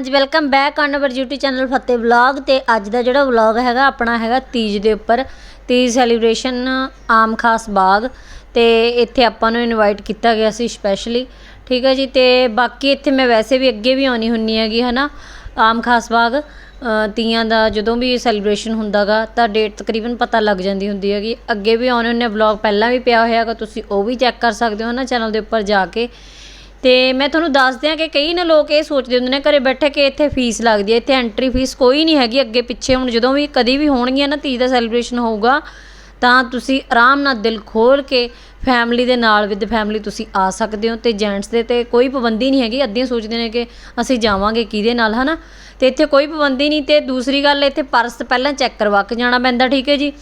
ਹਾਂਜੀ welcome back on our YouTube channel Fateh vlog ਤੇ ਅੱਜ ਦਾ ਜਿਹੜਾ ਵਲੌਗ ਹੈਗਾ, ਆਪਣਾ ਹੈਗਾ ਤੀਜ ਦੇ ਉੱਪਰ। ਤੀਜ ਸੈਲੀਬ੍ਰੇਸ਼ਨ ਆਮ ਖਾਸ ਬਾਗ ਤੇ ਇੱਥੇ ਆਪਾਂ ਨੂੰ ਇਨਵਾਈਟ ਕੀਤਾ ਗਿਆ ਸੀ ਸਪੈਸ਼ਲੀ ਠੀਕ ਹੈ ਜੀ, ਤੇ ਬਾਕੀ ਇੱਥੇ ਮੈਂ ਵੈਸੇ ਵੀ ਅੱਗੇ ਵੀ ਆਉਣੀ ਹੁੰਨੀ ਹੈਗੀ, ਹਨਾ? ਆਮ ਖਾਸ ਬਾਗ ਤੀਆਂ ਦਾ ਜਦੋਂ ਵੀ ਸੈਲੀਬ੍ਰੇਸ਼ਨ ਹੁੰਦਾਗਾ ਤਾਂ ਡੇਟ ਤਕਰੀਬਨ ਪਤਾ ਲੱਗ ਜਾਂਦੀ ਹੁੰਦੀ ਹੈਗੀ। ਅੱਗੇ ਵੀ ਆਉਣੇ ਹੁੰਨੇ ਵਲੌਗ ਪਹਿਲਾਂ ਵੀ ਪਿਆ ਹੋਇਆ ਹੈਗਾ, ਤੁਸੀਂ ਉਹ ਵੀ ਚੈੱਕ ਕਰ ਸਕਦੇ ਹੋ ਨਾ ਚੈਨਲ ਦੇ ਉੱਪਰ ਜਾ ਕੇ। ਤੇ ਮੈਂ ਤੁਹਾਨੂੰ ਦੱਸ ਦਿਆਂ ਕਿ ਕਈ ਨਾ ਲੋਕ ਇਹ ਸੋਚਦੇ ਹੁੰਦੇ ਨੇ, ਘਰੇ ਬੈਠੇ ਕਿ ਇੱਥੇ ਫੀਸ ਲੱਗਦੀ ਹੈ, ਇੱਥੇ ਐਂਟਰੀ ਫੀਸ ਕੋਈ ਨਹੀਂ ਹੈਗੀ, ਅੱਗੇ ਪਿੱਛੇ ਹੁਣ ਜਦੋਂ ਵੀ ਕਦੀ ਵੀ ਹੋਣਗੀਆਂ ਨਾ ਤੀਜ ਦਾ ਸੈਲੀਬ੍ਰੇਸ਼ਨ ਹੋਊਗਾ, ਤਾਂ ਤੁਸੀਂ ਆਰਾਮ ਨਾਲ ਦਿਲ ਖੋਲ ਕੇ ਫੈਮਿਲੀ ਦੇ ਨਾਲ ਵਿਦ ਫੈਮਿਲੀ ਤੁਸੀਂ ਆ ਸਕਦੇ ਹੋ ਤੇ ਜੈਂਟਸ ਦੇ ਤੇ ਕੋਈ ਪਾਬੰਦੀ ਨਹੀਂ ਹੈਗੀ, ਅੱਧੀਆਂ ਸੋਚਦੇ ਨੇ ਕਿ ਅਸੀਂ ਜਾਵਾਂਗੇ ਕਿਹਦੇ ਨਾਲ, ਹਨਾ? ਤੇ ਇੱਥੇ ਕੋਈ ਪਾਬੰਦੀ ਨਹੀਂ ਤੇ ਦੂਸਰੀ ਗੱਲ, ਇੱਥੇ ਪਰਸ ਪਹਿਲਾਂ ਚੈੱਕ ਕਰਵਾ ਕੇ ਜਾਣਾ ਪੈਂਦਾ, ਠੀਕ ਹੈ ਜੀ?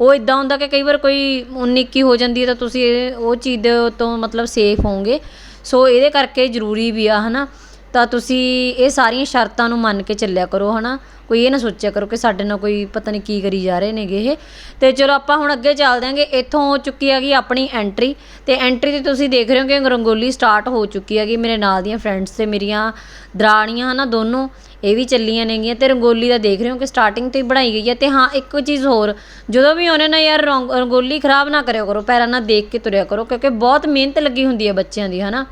ਉਹ ਇਦਾਂ ਹੁੰਦਾ ਕਿ ਕਈ ਵਾਰ ਕੋਈ ਉਨਿੱਕੀ ਹੋ ਜਾਂਦੀ ਹੈ ਤਾਂ ਤੁਸੀਂ ਇਹ- ਉਹ ਚੀਜ਼ ਦੇ ਤੋਂ ਮਤਲਬ ਸੇਫ ਹੋਵੋਗੇ। ਸੋ ਇਹਦੇ ਕਰਕੇ ਜ਼ਰੂਰੀ ਵੀ ਆ ਹਨਾ? ਤਾਂ ਤੁਸੀਂ ਇਹ ਸਾਰੀਆਂ ਸ਼ਰਤਾਂ ਨੂੰ ਮੰਨ ਕੇ ਚੱਲਿਆ ਕਰੋ ਹੈ ਨਾ ਕੋਈ ਇਹ ਨਾ ਸੋਚਿਆ ਕਰੋ ਕਿ ਸਾਡੇ ਨਾਲ ਕੋਈ ਪਤਾ ਨਹੀਂ ਕੀ ਕਰੀ ਜਾ ਰਹੇ ਨੇਗੇ ਇਹ। ਅਤੇ ਚਲੋ ਆਪਾਂ ਹੁਣ ਅੱਗੇ ਚੱਲਦੇ ਆਂਗੇ ਇੱਥੋਂ ਹੋ ਚੁੱਕੀ ਹੈਗੀ ਆਪਣੀ ਐਂਟਰੀ ਅਤੇ ਐਂਟਰੀ ਤੇ ਤੁਸੀਂ ਦੇਖ ਰਹੇ ਹੋ ਕਿ ਰੰਗੋਲੀ ਸਟਾਰਟ ਹੋ ਚੁੱਕੀ ਹੈਗੀ। ਮੇਰੇ ਨਾਲ ਦੀਆਂ ਫਰੈਂਡਸ ਅਤੇ ਮੇਰੀਆਂ ਦਰਾਣੀਆਂ ਹੈ ਨਾ ਦੋਨੋਂ ਇਹ ਵੀ ਚੱਲੀਆਂ ਨੇਗੀਆਂ। ਅਤੇ ਰੰਗੋਲੀ ਦਾ ਦੇਖ ਰਹੇ ਹੋ ਕਿ ਸਟਾਰਟਿੰਗ ਤੋਂ ਹੀ ਬਣਾਈ ਗਈ ਹੈ। ਅਤੇ ਹਾਂ, ਇੱਕ ਚੀਜ਼ ਹੋਰ, ਜਦੋਂ ਵੀ ਆਉਣੇ ਨਾ ਯਾਰ ਰੰਗ- ਰੰਗੋਲੀ ਖਰਾਬ ਨਾ ਕਰਿਆ ਕਰੋ, ਪੈਰਾਂ ਨਾਲ ਦੇਖ ਕੇ ਤੁਰਿਆ ਕਰੋ, ਕਿਉਂਕਿ ਬਹੁਤ ਮਿਹਨਤ ਲੱਗੀ ਹੁੰਦੀ ਹੈ ਬੱਚਿਆਂ ਦੀ ਹੈ ਨਾ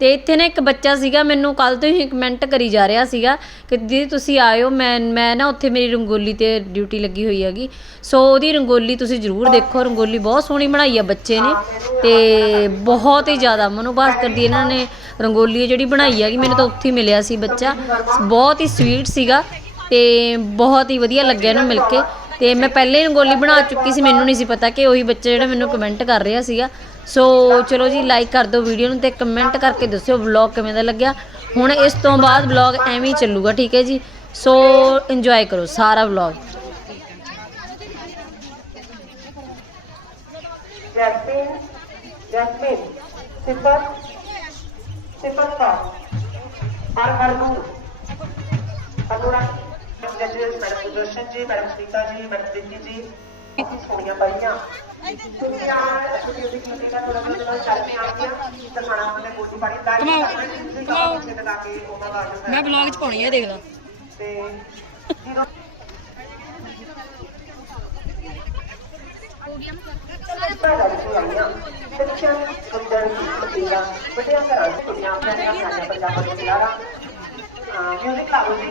ਤੇ ਇੱਥੇ ਨਾ ਇੱਕ ਬੱਚਾ ਸੀਗਾ, ਮੈਨੂੰ ਕੱਲ ਤੋਂ ਹੀ ਕਮੈਂਟ ਕਰੀ ਜਾ ਰਿਹਾ ਸੀਗਾ ਕਿ ਦੀਦੀ ਤੁਸੀਂ ਆਇਓ, ਮੈਂ ਮੈਂ ਨਾ ਉੱਥੇ ਮੇਰੀ ਰੰਗੋਲੀ ਤੇ ਡਿਊਟੀ ਲੱਗੀ ਹੋਈ ਹੈਗੀ। ਸੋ ਉਹਦੀ ਰੰਗੋਲੀ ਤੁਸੀਂ ਜ਼ਰੂਰ ਦੇਖੋ, ਰੰਗੋਲੀ ਬਹੁਤ ਸੋਹਣੀ ਬਣਾਈ ਆ ਬੱਚੇ ਨੇ ਤੇ ਬਹੁਤ ਹੀ ਜ਼ਿਆਦਾ ਮਨੋ ਭਾਸਕਰ ਦੀ ਇਹਨਾਂ ਨੇ ਰੰਗੋਲੀ ਜਿਹੜੀ ਬਣਾਈ ਹੈਗੀ, ਮੈਨੂੰ ਤਾਂ ਉੱਥੇ ਹੀ ਮਿਲਿਆ ਸੀ ਬੱਚਾ। ਬਹੁਤ ਹੀ ਸਵੀਟ ਸੀਗਾ ਤੇ ਬਹੁਤ ਹੀ ਵਧੀਆ ਲੱਗਿਆ ਇਹਨੂੰ ਮਿਲ ਕੇ। ਤੇ ਮੈਂ ਪਹਿਲੇ ਹੀ ਗੋਲੀ ਬਣਾ ਚੁੱਕੀ ਸੀ, ਮੈਨੂੰ ਨਹੀਂ ਸੀ ਪਤਾ ਕਿ ਉਹੀ ਬੱਚਾ ਜਿਹੜਾ ਮੈਨੂੰ ਕਮੈਂਟ ਕਰ ਰਿਹਾ ਸੀਗਾ। ਸੋ ਚਲੋ ਜੀ ਲਾਈਕ ਕਰ ਦਿਓ ਵੀਡੀਓ ਨੂੰ ਤੇ ਕਮੈਂਟ ਕਰਕੇ ਦੱਸਿਓ ਵਲੌਗ ਕਿਵੇਂ ਦਾ ਲੱਗਿਆ। ਹੁਣ ਇਸ ਤੋਂ ਬਾਅਦ ਵਲੌਗ ਐਵੇਂ ਹੀ ਚੱਲੂਗਾ, ਠੀਕ ਹੈ ਜੀ? ਸੋ ਇੰਜੋਏ ਕਰੋ ਸਾਰਾ vlog Jasmine Jasmine Sifar Sifar ਦਾ ਹਰ ਅਨੁਰਾਗ ਮੈਡਮ ਜੱਜ madam Sudarshan ji madam Sita ji madam Preeti ji. ਤੁਸੀਂ ਸੋਹਣੀਆਂ ਪਾਈਆਂ। ਤੁਸੀਂ ਆ ਤੁਸੀਂ ਉਹਦੀ ਕਿੰਨੀ ਦਾ ਥੋੜਾ ਬਦਲਾ ਚੱਲ ਪਿਆ ਆ ਗਿਆ ਤਾਂ ਖਾਣਾ ਆਪਣੇ ਕੋਲ ਦੀ ਪਾਣੀ ਦਾ ਤੁਸੀਂ ਕੰਮ ਪਿੱਛੇ ਲਗਾ ਕੇ ਉਹਨਾਂ ਦਾ ਮੈਂ ਵਲੌਗ ਚ ਪਾਉਣੀ ਹੈ ਦੇਖ ਲਾ। ਤੇ ਜੀਰੋ ਬੱਚਿਆਂ ਦੀ ਗੁੰਦਰ ਦੀ ਪ੍ਰਕਿਰਿਆ ਵੱਡਿਆਂ ਘਰਾਂ ਦੀਆਂ ਕੁੜੀਆਂ ਆਪਣੀਆਂ ਪੰਜਾਬੀ ਦੇ ਲਾਰਾ ਮਿਊਜ਼ਿਕ ਲਾਓ ਜੀ।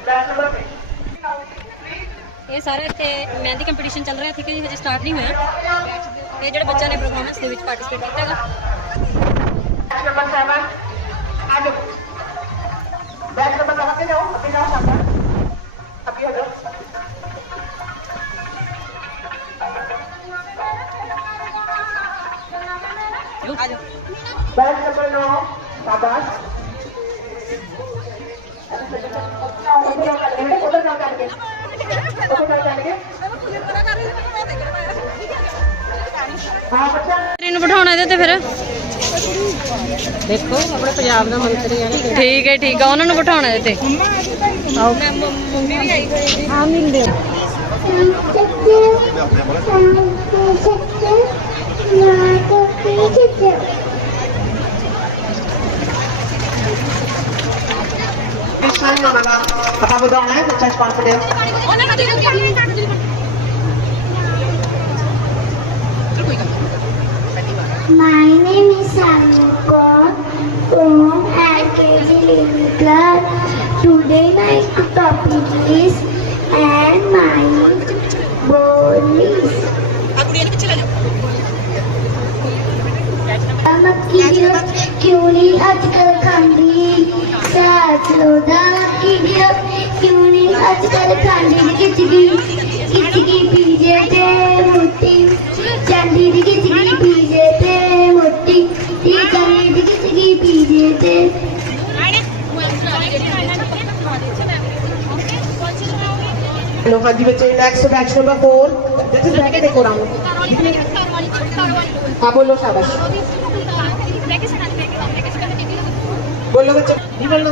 बैच नंबर पे ਇਹ ਸਾਰੇ ਇੱਥੇ ਮਹਿੰਦੀ ਕੰਪੀਟੀਸ਼ਨ ਚੱਲ ਰਿਹਾ ਠੀਕ ਹੈ ਜੀ ਹਜੇ ਸਟਾਰਟ ਨਹੀਂ ਹੋਇਆ ਇਹ ਜਿਹੜੇ ਬੱਚਿਆਂ ਨੇ ਪਰਫਾਰਮੈਂਸ ਦੇ ਵਿੱਚ ਪਾਰਟਿਸਿਪੇਟ ਕੀਤਾ ਹੈਗਾ batch number 7. Ano? Batch number 7. Kapinaw? Kapinaw sa ka? Kapinaw doon? Batch number 9. Sabas? Kapinaw ka rin? Kapinaw ka rin? Kapinaw ka rin? ਹਾਂ ਬੱਚਾ ਨੂੰ ਬਿਠਾਉਣਾ ਇਹਦੇ ਤੇ ਫਿਰ ਦੇਖੋ ਆਪਣੇ ਪੰਜਾਬ ਦਾ ਮੰਤਰੀ ਆ ਨਾ ਠੀਕ ਹੈ ਠੀਕ ਹੈ ਉਹਨਾਂ ਨੂੰ ਬਿਠਾਉਣਾ ਇੱਥੇ ਆਓ ਮੰਮੀ ਵੀ ਆਈ ਹੋਈ ਜੀ ਹਾਂ ਮਿਲਦੇ ਪਤਾ ਬਤਾਉਣਾ ਹੈ ਬੱਚਾ ਸਪਾਰਕ ਦੇ ਉਹਨਾਂ ਨੂੰ ਦੇ ਦਿਓ ਕਿ My name is Samukon from LKG Club. Today my topic is and my police. Makidio Kuni Atkal Kandi Satloda Makidio Kuni Atkal Kandi Kitigi Kitigi Pijate Muti Chandiri মধ্যে हेलो हाँ जी बच्चे नेक्स्ट बैच नंबर फोर जैसे बैगे देखो रहा हूँ हाँ बोलो शाबाश बोलो बच्चे जी बोलो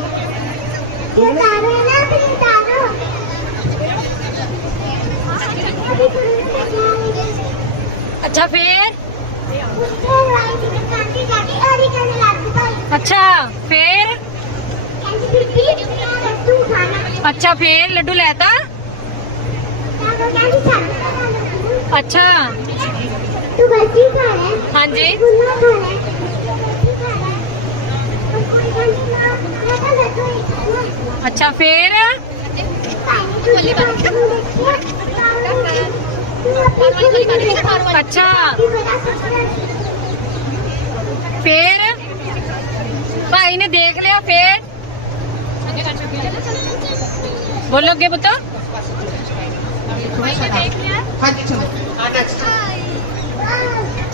अच्छा फिर अच्छा फिर? अच्छा फिर लड्डू लेता अच्छा। हाँ जी। अच्छा फिर? अच्छा। फिर? भाई ने देख लिया फिर। बोलोगे बताओ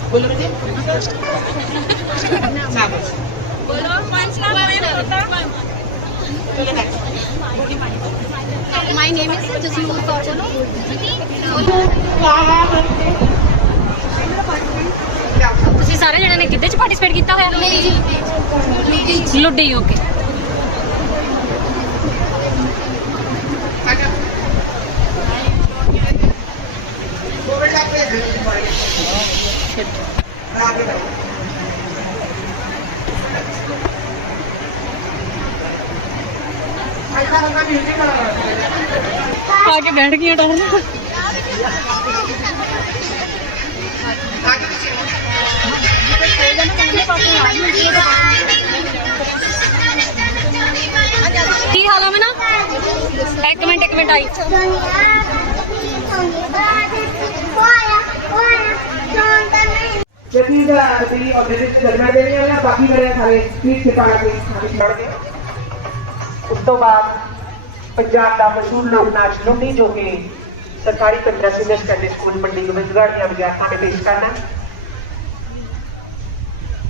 बोलो माय नेम इज़ ਸਾਰੇ ਜਣਿਆਂ ਨੇ ਕਿੱਦੇ ਚ ਪਾਰਟਿਸਿਪੇਟ ਕੀਤਾ ਹੋਇਆ? ਲੁੱਡੀ ਜੀ। ਲੁੱਡੀ ਓਕੇ ਆ ਕੇ ਨਾ ਬੈਠ ਗਈਆਂ ਟੌਰ ਕੀ ਹਾਲ ਆ ਮਨਾ? ਇੱਕ ਮਿੰਟ ਇੱਕ ਮਿੰਟ ਆਈ। जितनी भी ऑर्गेनाइजेशन जन्मा देने वाला बाकी मेरे सारे स्पीड से पाड़ा के छोड़ गए उस तो बाद पंजाब का मशहूर लोक नाच लुंडी जो कि सरकारी panchayat senior secondary school Mandi Gobindgarh ने विद्यार्थियों ने पेश करना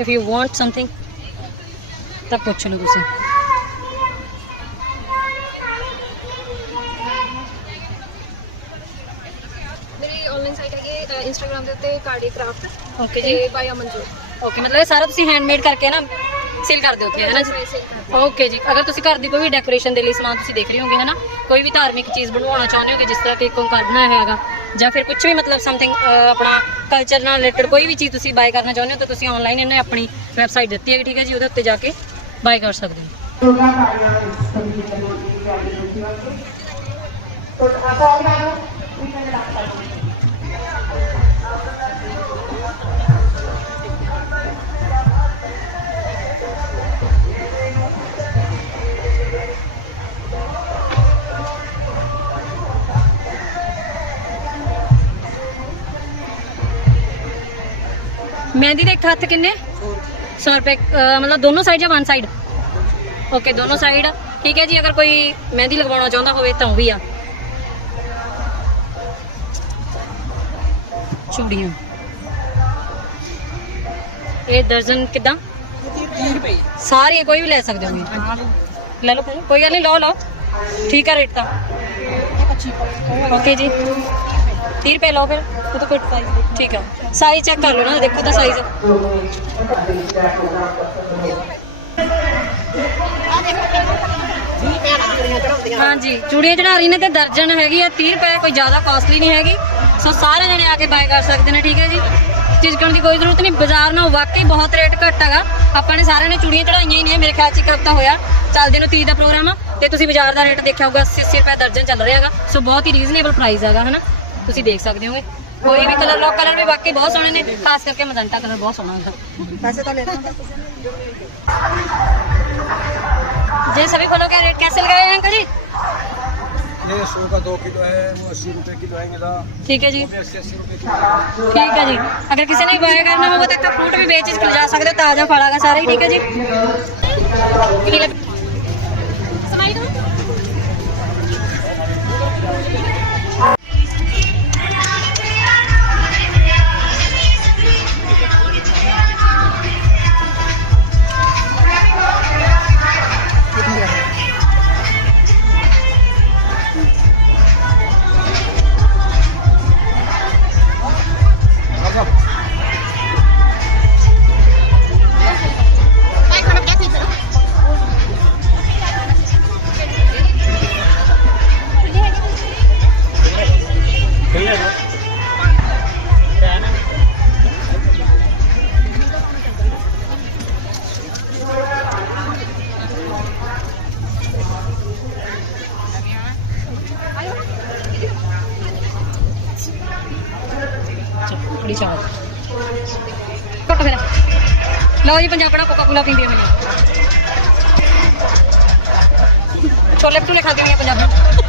ਉਹ ਵੀ ਪਹੁੰਚ ਚੁੱਕ ਕੋਈ ਨਹੀਂ ਇਫ ਯੂ ਵਾਂਟ ਸਮਥਿੰਗ ਤਾਂ ਪੁੱਛ ਲਓ ਤੁਸੀਂ ਮੇਰੀ ਆਨਲਾਈਨ ਸਾਈਟ ਹੈਗੀ ਇੰਸਟਾਗ੍ਰam ਦੇ ਉੱਤੇ ਕਾਰਡੀ ਕਰਾਫਟ ਓਕੇ ਜੀ ਤੇ ਬਾਈ ਅਮਨ ਜੋ ਓਕੇ ਮਤਲਬ ਇਹ ਸਾਰਾ ਤੁਸੀਂ ਹੈਂਡਮੇਡ ਕਰਕੇ ਨਾ ਸੇਲ ਕਰਦੇ ਹੋ ਉੱਥੇ ਹੈ ਨਾ ਜੀ ਓਕੇ ਜੀ ਅਗਰ ਤੁਸੀਂ ਘਰ ਦੀ ਕੋਈ ਵੀ ਡੈਕੋਰੇਸ਼ਨ ਦੇ ਲਈ ਸਮਾਨ ਤੁਸੀਂ ਦੇਖ ਰਹੇ ਹੋਗੇ ਹੈ ਨਾ ਕੋਈ ਵੀ ਧਾਰਮਿਕ ਚੀਜ਼ ਬਣਵਾਉਣਾ ਚਾਹੁੰਦੇ ਹੋਗੇ ਜਿਸ ਤਰ੍ਹਾਂ ਕਿ ਕੋਈ ਕੱਢਣਾ ਹੈਗਾ ਜਾਂ ਫਿਰ ਕੁਝ ਵੀ ਮਤਲਬ ਸਮਥਿੰਗ ਆਪਣਾ ਕਲਚਰ ਨਾਲ ਰਿਲੇਟਡ ਕੋਈ ਵੀ ਚੀਜ਼ ਤੁਸੀਂ ਬਾਏ ਕਰਨਾ ਚਾਹੁੰਦੇ ਹੋ ਤਾਂ ਤੁਸੀਂ ਆਨਲਾਈਨ ਇਹਨੇ ਆਪਣੀ ਵੈਬਸਾਈਟ ਦਿੱਤੀ ਹੈ ਠੀਕ ਹੈ ਜੀ ਉਹਦੇ ਉੱਤੇ ਜਾ ਕੇ ਬਾਏ ਕਰ ਸਕਦੇ ਹੋ योगा कार्य सभी के लोग की तैयारी होती है तो आप और गाना ठीक है डॉक्टर ਮਹਿੰਦੀ ਦੇ ਇੱਕ ਹੱਥ ਕਿੰਨੇ 100 ਰੁਪਏ ਮਤਲਬ ਦੋਨੋਂ ਸਾਈਡ ਜਾਂ ਵਨ ਸਾਈਡ ਓਕੇ ਦੋਨੋਂ ਸਾਈਡ ਠੀਕ ਹੈ ਜੀ ਅਗਰ ਕੋਈ ਮਹਿੰਦੀ ਲਗਵਾਉਣਾ ਚਾਹੁੰਦਾ ਹੋਵੇ ਤਾਂ ਉਹ ਵੀ ਆ ਚੂੜੀਆਂ ਇਹ ਦਰਜਨ ਕਿਦਾਂ 30 ਰੁਪਏ ਸਾਰੀਆਂ ਕੋਈ ਵੀ ਲੈ ਸਕਦੇ ਹੋ ਲੈ ਲਓ ਕੋਈ ਗੱਲ ਨਹੀਂ ਲਓ ਲਓ ਠੀਕ ਹੈ ਰੇਟ ਤਾਂ ਓਕੇ ਜੀ 30 ਰੁਪਏ ਲਓ ਫਿਰ, ਉਹ ਤਾਂ ਕੋਈ ਸਾਈਜ਼ ਠੀਕ ਆ। ਸਾਈਜ਼ ਚੈੱਕ ਕਰ ਲਓ ਨਾ, ਦੇਖੋ ਤਾਂ ਸਾਈਜ਼ ਹਾਂਜੀ, ਚੂੜੀਆਂ ਚੜਾ ਰਹੀ ਨੇ ਤੇ ਦਰਜਨ ਹੈਗੀ ਆ 30 ਰੁਪਏ, ਕੋਈ ਜ਼ਿਆਦਾ ਕਾਸਟਲੀ ਨਹੀਂ ਹੈਗੀ। ਸੋ ਸਾਰੇ ਜਣੇ ਆ ਕੇ ਬਾਏ ਕਰ ਸਕਦੇ ਨੇ, ਠੀਕ ਹੈ ਜੀ। ਝਿਜਕਣ ਦੀ ਕੋਈ ਜ਼ਰੂਰਤ ਨਹੀਂ, ਬਾਜ਼ਾਰ ਨਾਲੋਂ ਵਾਕਈ ਬਹੁਤ ਰੇਟ ਘੱਟ ਹੈਗਾ। ਆਪਾਂ ਨੇ ਸਾਰਿਆਂ ਨੇ ਚੂੜੀਆਂ ਚੜਾਈਆਂ ਹੀ ਨੇ, ਮੇਰੇ ਖਿਆਲ ਚ ਇੱਕ ਹਫ਼ਤਾ ਹੋਇਆ। ਚੱਲਦੇ ਨੂੰ ਤੀਜ ਦਾ ਪ੍ਰੋਗਰਾਮ ਆ ਤੇ ਤੁਸੀਂ ਬਾਜ਼ਾਰ ਦਾ ਰੇਟ ਦੇਖਿਆ ਹੋਊਗਾ 80 80 ਰੁਪਏ ਦਰਜਨ ਚੱਲ ਰਿਹਾ ਹੈਗਾ। ਸੋ ਬਹੁਤ ਹੀ ਰੀਜ਼ਨੇਬਲ ਪ੍ਰਾਈਸ ਹੈਗਾ, ਹਨਾ? ਤੁਸੀਂ ਦੇਖ ਸਕਦੇ ਹੋਗੇ ਕੋਈ ਵੀ ਕਲਰ ਲੋ ਕਲਰ ਵੀ ਵਾਕਈ ਬਹੁਤ ਸੋਹਣੇ ਨੇ ਖਾਸ ਕਰਕੇ ਮਜੰਟਾ ਕਲਰ ਬਹੁਤ ਸੋਹਣਾ ਹੁੰਦਾ पैसे तो लेते हैं जी सभी फलों के रेट कैसे लगाए हैं अंकल जी ये सौ का दो किलो है वो अस्सी रुपए किलो है मिला ठीक है जी वो भी अस्सी अस्सी रुपए किलो है ठीक है जी अगर किसी ने बाय करना होगा तो इसका फ्रूट भी बेच के जा सकते हो ताज़ा फल है सारा ही ठीक है जी આપણે કોકા કોલા પીંદે મને છોલે ભટુરે ખાતે નહીં પંજાબી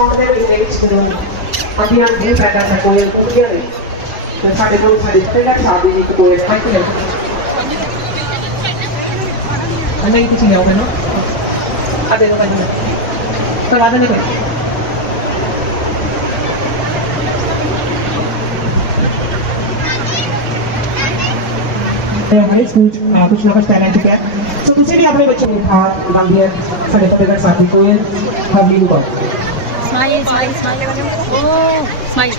ਸੌਣ ਦੇ ਮਹੀਨੇ ਵਿੱਚ ਜਦੋਂ ਅੰਧੀਆਂ ਨਹੀਂ ਪੈਦਾ ਤਾਂ ਕੋਇਲ ਕੁੱਟੀਆਂ ਨੇ ਤੇ ਸਾਡੇ ਕੋਲ ਸਾਡੇ ਪਹਿਲਾ ਸ਼ਾਦੀ ਦੀ ਇੱਕ ਕੋਇਲ ਹੈ ਕਿ ਨਹੀਂ ਨਹੀਂ ਤੁਸੀਂ ਲਿਆਓ ਮੈਨੂੰ ਆ ਦੇ ਦੋ ਭਾਈ ਪਰ ਆਦਾ ਨਹੀਂ ਕੋਈ ਹਾਈ ਸਕੂਲ ਚ ਅਹ, ਕੁਛ ਨਾ ਕੁਛ ਟੈਲੈਂਟ ਹੈ ਸੋ ਤੁਸੀਂ ਵੀ ਆਪਣੇ ਬੱਚੇ ਨੂੰ ਖਾ ਲਾਂਗੇ ਸਾਡੇ ਫਤਿਹਗੜ੍ਹ ਸਾਥੀ ਕੋਇਲ ਹਰਲੀ ਨੂੰ स्माइल स्माइल स्माइल स्माइल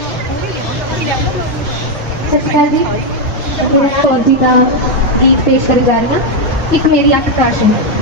जी पेश करी जा रही एक मेरी आखिरकार है।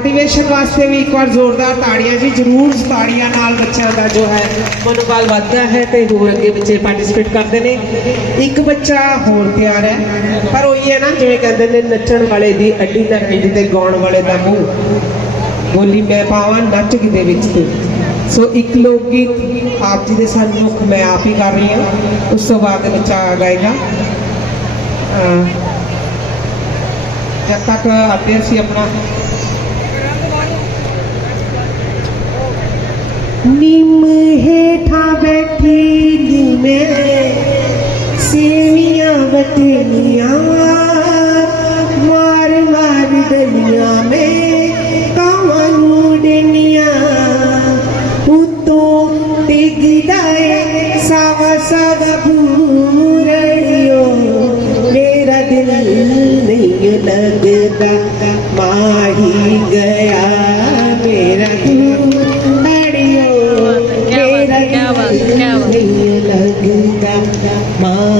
ਮੋਟੀਵੇਸ਼ਨ ਵਾਸਤੇ ਵੀ ਇੱਕ ਵਾਰ ਜ਼ੋਰਦਾਰ ਤਾੜੀਆਂ ਜੀ, ਜ਼ਰੂਰ ਤਾੜੀਆਂ ਨਾਲ ਬੱਚਿਆਂ ਦਾ ਜੋ ਹੈ ਮਨੋਬਲ ਵੱਧਦਾ ਹੈ ਤੇ ਹੋਰ ਅੱਗੇ ਬੱਚੇ ਪਾਰਟਿਸਿਪੇਟ ਕਰਦੇ ਨੇ। ਇੱਕ ਬੱਚਾ ਹੋਰ ਤਿਆਰ ਹੈ, ਪਰ ਉਹੀ ਹੈ ਨਾ, ਜਿਵੇਂ ਕਹਿੰਦੇ ਨੇ, ਨੱਚਣ ਵਾਲੇ ਦੀ ਅੱਡੀ ਨਾ ਢਿੱਡ ਤੇ ਗਾਉਣ ਵਾਲੇ ਦਾ ਮੂੰਹ। ਬੋਲੀ ਮੈਂ ਪਾਵਾਂ ਨੱਚ ਦੇ ਵਿੱਚ ਤੇ। ਸੋ ਇੱਕ ਲੋਕ ਗੀਤ ਆਪ ਜੀ ਦੇ ਸਨਮੁਖ ਮੈਂ ਆਪ ਹੀ ਕਰ ਰਹੀ ਹਾਂ। ਉਸ ਤੋਂ ਬਾਅਦ ਬੱਚਾ ਗਾਏਗਾ। ਜਦ ਤੱਕ ਅੱਗੇ ਅਸੀਂ ਆਪਣਾ निम हेठा बैठी निमे सेविया बटनिया मार मार डलिया में कावनुडनिया उतो तेगिदाए सावा सावा भूरड़ियो, मेरा दिल नहीं लगता, माही गया मेरा दिल। my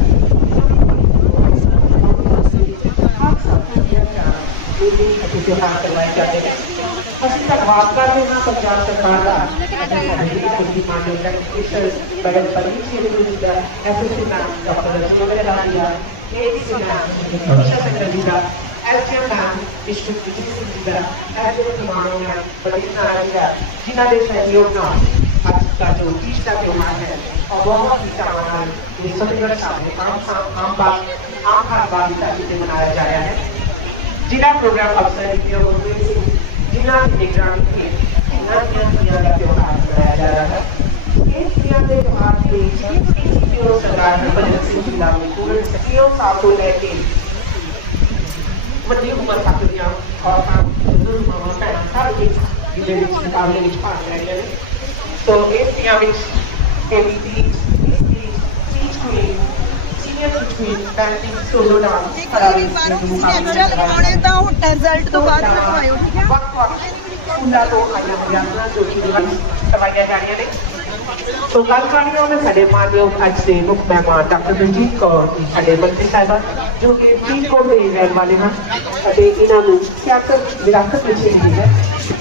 ਅਤੇ ਤਿਉਹਾਰ ਕਰਵਾਏ ਜਾਂਦੇ ਨੇ ਅਸੀਂ ਧੰਨਵਾਦ ਕਰਦੇ ਹਾਂ ਪੰਜਾਬ ਸਰਕਾਰ ਦਾ ਅਤੇ ਸਾਡੇ ਜਿਹੜੇ ਕੁਝ ਮਾਨਯੋਗ ਡਾਕਟਰ ਮੈਡਮ ਪਰਮੀਤ ਸਿੰਘ ਜੀ ਦਾ ਐਸਐਸਸੀ ਨਾਮ ਡਾਕਟਰ ਰਜਨੀ ਵਗੈਰਾ ਦਾ ਏਡੀਸੀ ਨਾਮ ਨਿਸ਼ਾ ਸਿੰਘ ਜੀ ਦਾ ਐਸਐਮ ਨਾਮ ਵਿਸ਼ਵ ਵਿਜੇ ਸਿੰਘ ਜੀ ਦਾ ਐਸਐਮ ਸਮਾਰੋਹ ਨਾਮ ਬੜੀ ਨਾਰਿਆ ਜਿਨ੍ਹਾਂ ਦੇ ਸਹਿਯੋਗ ਨਾਲ ਅੱਜ ਦਾ ਜੋ ਤੀਜ ਦਾ ਤਿਉਹਾਰ ਹੈ और बहुत ही चाव ਨਾਲ ये सतगढ़ सामने आम आम बात आम खास बात का जिसे मनाया जा रहा है जिला प्रोग्राम अफसर जिला निगरानी में जिला मनाया जा रहा है। जिला में कोविड सक्रियों लेके मध्यम उम्र का दुनिया और बुज़ुर्ग हर एक ज़िले में सरकार ने निष्पाद कराया है। तो एस क्रिया में एबीटी एस क्रिया senior teach queen banking solo dance ਕਰਾਰੀ natural ਆਉਣੇ ਤਾਂ ਹੁਣ ਰਿਜ਼ਲਟ ਤੋਂ ਬਾਅਦ ਰਖਵਾਇਓ ਠੀਕ ਹੈ ਵੱਖ ਵੱਖ ਸਕੂਲਾਂ ਤੋਂ ਆਈਆਂ ਹੋਈਆਂ ਹਨ ਜੋ ਕਿ ਦਿਵਸ ਕਰਵਾਈਆਂ ਜਾ ਰਹੀਆਂ ਨੇ ਸੋ ਗੱਲ ਕਰਨੀ ਉਹਨੇ ਸਾਡੇ ਮਾਨਯੋਗ ਅੱਜ ਦੇ ਮੁੱਖ ਮਹਿਮਾਨ ਡਾਕਟਰ ਬਲਜੀਤ ਕੌਰ ਜੀ ਸਾਡੇ ਮੰਤਰੀ ਸਾਹਿਬਾਨ ਜੋ ਕਿ ਫਰੀਦਕੋਟ ਦੇ ਰਹਿਣ ਵਾਲੇ ਹਨ ਅਤੇ ਇਹਨਾਂ ਨੂੰ ਸਿਆਸਤ ਵਿਰਾਸਤ ਵਿੱਚ ਮਿਲੀ ਹੈ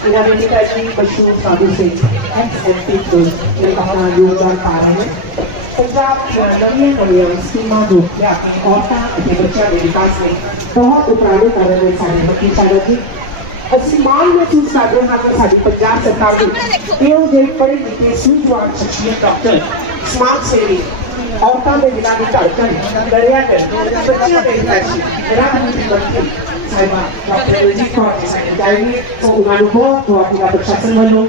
ਇਹਨਾਂ ਦੇ ਪਿਤਾ ਜੀ ਬਸ਼ੂ ਸਾਧੂ ਸਿੰਘ ਐਕਸ ਐਮਪੀ ਤੋਂ ਇਹ ਆਪਣਾ ਯੋਗਦਾਨ ਪਾ ਰਹੇ ਹਨ पंजाब की मानवीय कल्याण सीमा रूपया औरता तथा बच्चा के विकास में बहुत उपराले कार्य में सारी हकी चालक जी असीमान महसूस कर रहे हैं साड़ी पंजाब सरकार की एवं जे पढ़े लिखे सूझवान शख्सियत डॉक्टर समाज सेवी औरतों के दिलों की धड़कन लड़िया कर बच्चों के हितैषी राजनीति मंत्री साहिबा डॉक्टर रंजीत कौर जी साडी डायरी तो उन्होंने बहुत बहुत प्रशासन वालों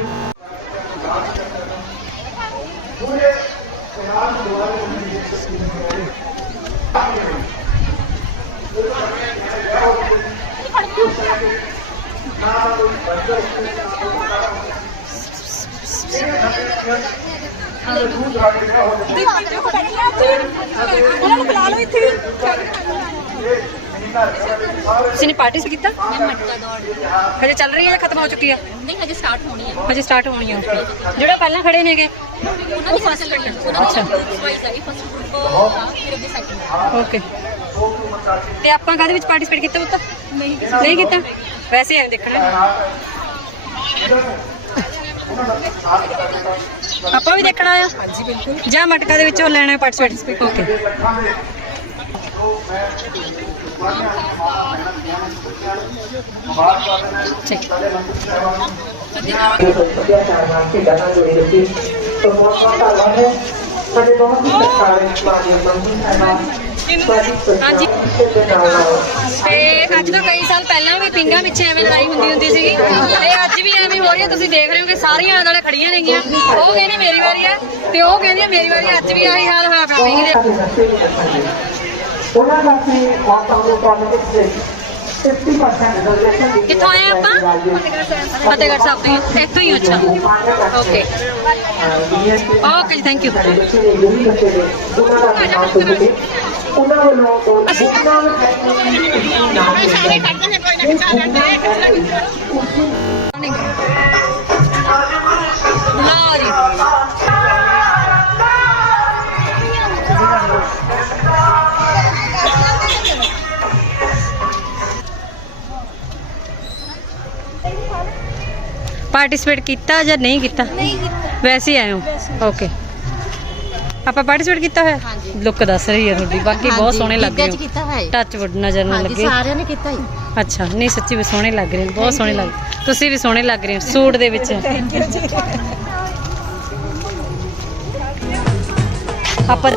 ਉਹਨਾਂ ਨੂੰ ਬੁਲਾ ਲਓ ਇੱਥੇ। ਤੁਸੀਂ ਨੇ ਪਾਰਟਿਸ ਕੀਤਾ ਮੈਂ ਮਟਕਾ ਦੌੜ ਹਜੇ ਚੱਲ ਰਹੀ ਹੈ ਜਾਂ ਖਤਮ ਹੋ ਚੁੱਕੀ ਹੈ ਨਹੀਂ ਹਜੇ ਸਟਾਰਟ ਹੋਣੀ ਹੈ ਹਜੇ ਸਟਾਰਟ ਹੋਣੀ ਹੈ ਜਿਹੜੇ ਪਹਿਲਾਂ ਖੜੇ ਨੇਗੇ ਉਹਨਾਂ ਦੀ ਫਸਟ ਗਰੁੱਪ ਆਈ ਫਸਟ ਗਰੁੱਪ ਫਿਰ ਅੱਗੇ ਸੈਕੰਡ ਓਕੇ ਤੇ ਆਪਾਂ ਕਾਹਦੇ ਵਿੱਚ ਪਾਰਟਿਸਿਪੇਟ ਕੀਤਾ ਪੁੱਤ ਨਹੀਂ ਨਹੀਂ ਕੀਤਾ ਵੈਸੇ ਐਂ ਦੇਖਣਾ ਆਪਾਂ ਵੀ ਦੇਖਣਾ ਆ ਹਾਂਜੀ ਬਿਲਕੁਲ ਜਾਂ ਮਟਕਾ ਦੇ ਵਿੱਚੋਂ ਲੈਣਾ ਪਾਰਟਿਸਿਪੇਟ ਓਕੇ ਸਾਡੇ ਬਹੁਤ ਹੀ ਸਤਿਕਾਰਯੋਗ ਮਾਨਯੋਗ ਮੰਤਰੀ ਸਾਹਿਬਾਨ ਹਾਂਜੀ। ਤੇ ਅੱਜ ਤੋਂ ਕਈ ਸਾਲ ਪਹਿਲਾਂ ਵੀ ਪਿੰਗਾਂ ਪਿੱਛੇ ਐਵੇਂ ਲੜਾਈ ਹੁੰਦੀ ਹੁੰਦੀ ਸੀਗੀ ਤੇ ਅੱਜ ਵੀ ਐਵੇਂ ਹੋ ਰਹੀ ਹੈ ਤੁਸੀਂ ਦੇਖ ਰਹੇ ਹੋ ਕਿ ਸਾਰੀਆਂ ਆਲੇ ਦੁਆਲੇ ਖੜੀਆਂ ਨੇਗੀਆਂ ਉਹ ਕਹਿੰਦੀ ਮੇਰੀ ਵਾਰੀ ਹੈ ਤੇ ਉਹ ਕਹਿੰਦੀ ਮੇਰੀ ਵਾਰੀ ਅੱਜ ਵੀ ਆਹੀ ਹਾਲ ਹੋਇਆ ਪਿਆ ਪਿੰਗ ਦੇ ਉਹਨਾਂ ਦਾ ਅਸੀਂ ਮਾਤਾ ਨੂੰ ਪੋਲਿਟਿਕਸ ਦੇ 50% ਰਿਜ਼ਰਵੇਸ਼ਨ ਕਿੱਥੋਂ ਆਏ ਆਪਾਂ? ਫਤਿਹਗੜ੍ਹ ਸਾਹਿਬ ਤੋਂ ਹੀ। ਇੱਥੋਂ ਹੀ ਅੱਛਾ ਓਕੇ ਓਕੇ ਜੀ ਥੈਂਕ ਯੂ ਸਾਡੇ ਬੱਚੇ ਨੇ ਜਿਹੜੀ ਬੱਚੇ ਨੇ ਉਹਨਾਂ ਦਾ ਨਾਮ ਸੁਣ ਕੇ ਉਹਨਾਂ ਵੱਲੋਂ ਉਹ ਬੁੱਕਾਂ ਵਿੱਚ ਨਾਮ ਸਾਰੇ ਕੱਢਦੇ ਨੇ ਕੋਈ ਨਾ ਲਓ ਜੀ ਪਾਰਟਿਸਿਪੇਟ ਕੀਤਾ ਜਾਂ ਨਹੀਂ ਕੀਤਾ? ਨਹੀਂ ਕੀਤਾ। ਵੈਸੇ ਹੀ ਆਏ ਹੋ? ਓਕੇ ਆਪਾਂ ਪਾਰਟਿਸਿਪੇਟ ਕੀਤਾ ਹੋਇਆ? ਹਾਂਜੀ। ਲੁੱਕ ਦੱਸ ਰਹੀ ਹੈ ਤੁਹਾਡੀ। ਬਾਕੀ ਬਹੁਤ ਸੋਹਣੇ ਲੱਗ ਰਹੇ ਹੋ। ਕੀਤਾ ਹੈ ਟੱਚ ਵੁੱਡ ਨਜ਼ਰ ਨਾ ਲੱਗੇ। ਸਾਰਿਆਂ ਨੇ ਕੀਤਾ ਹੀ ਅੱਛਾ ਨਹੀਂ ਸੱਚੀ ਵੀ ਸੋਹਣੇ ਲੱਗ ਰਹੇ ਨੇ ਬਹੁਤ ਸੋਹਣੇ ਲੱਗ ਤੁਸੀਂ ਵੀ ਸੋਹਣੇ ਲੱਗ ਰਹੇ ਹੋ ਸੂਟ ਦੇ ਵਿੱਚ। ਆਪਾਂ